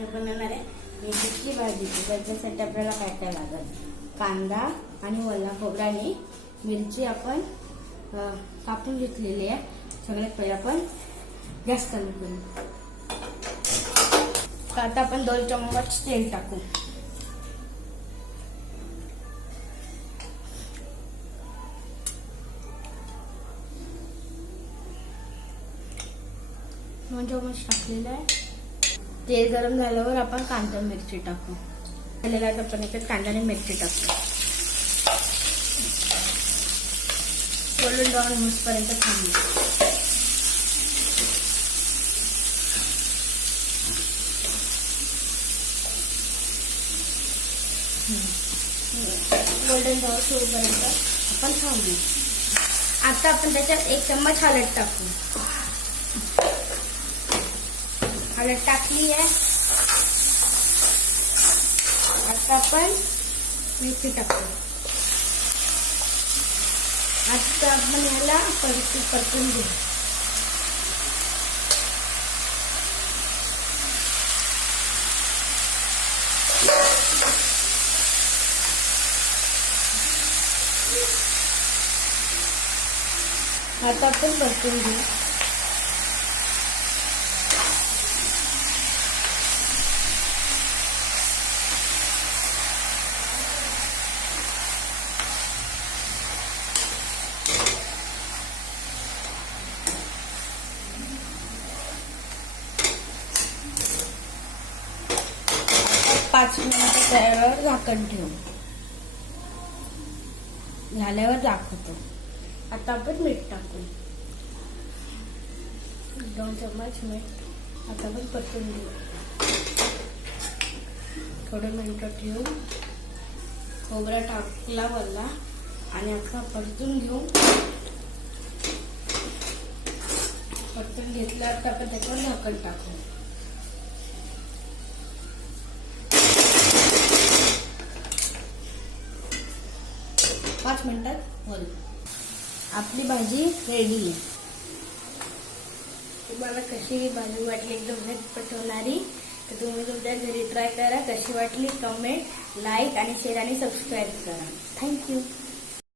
मी बनवणार आहे मेथीची भाजी. त्याच्यासाठी आपल्याला काय काय लागेल, कांदा आणि ओला खोबरा आणि मिरची आपण कापून घेतलेली आहे. सगळ्यात पहिले आपण गॅस चालू करू. आता आपण 2 चम्मच तेल टाकू. चम्मच टाकलेलं आहे. तेल गरम झाल्यावर आपण कांदा मिरची टाकू. झालेला आहे आपण याच्यात कांदा आणि मिरची टाकू. गोल्डन ब्राऊन होईपर्यंत थांबू. गोल्डन ब्राऊन होईपर्यंत आपण थांबू. आता आपण त्याच्यात 1 चम्मच हळद टाकू. हळद टाकली आहे. आता आपण मिरची टाकू. आता आपण याला परतून घेऊ. आता आपण परतून घेऊ. पाच मिनिटं त्यावर झाकण ठेवू. झाल्यावर दाखवतो. आता आपण मीठ टाकू. 2 चम्मच मीठ. आता आपण परतून घेऊ. थोडे मिनिटं ठेवू. खोबरा टाकला वरला आणि आता परतून घेऊ. परतून घेतलं आता आपण त्याच्यावर झाकण टाकू. 5 मिनिटात होईल. आपली भाजी रेडी आहे. तुम्हाला कशी भाजी वाटली, एकदम झटपट होणारी, तर तुम्ही तुमच्या घरी ट्राय करा. कशी वाटली कमेंट, लाईक आणि शेअर आणि सबस्क्राईब करा. थँक्यू.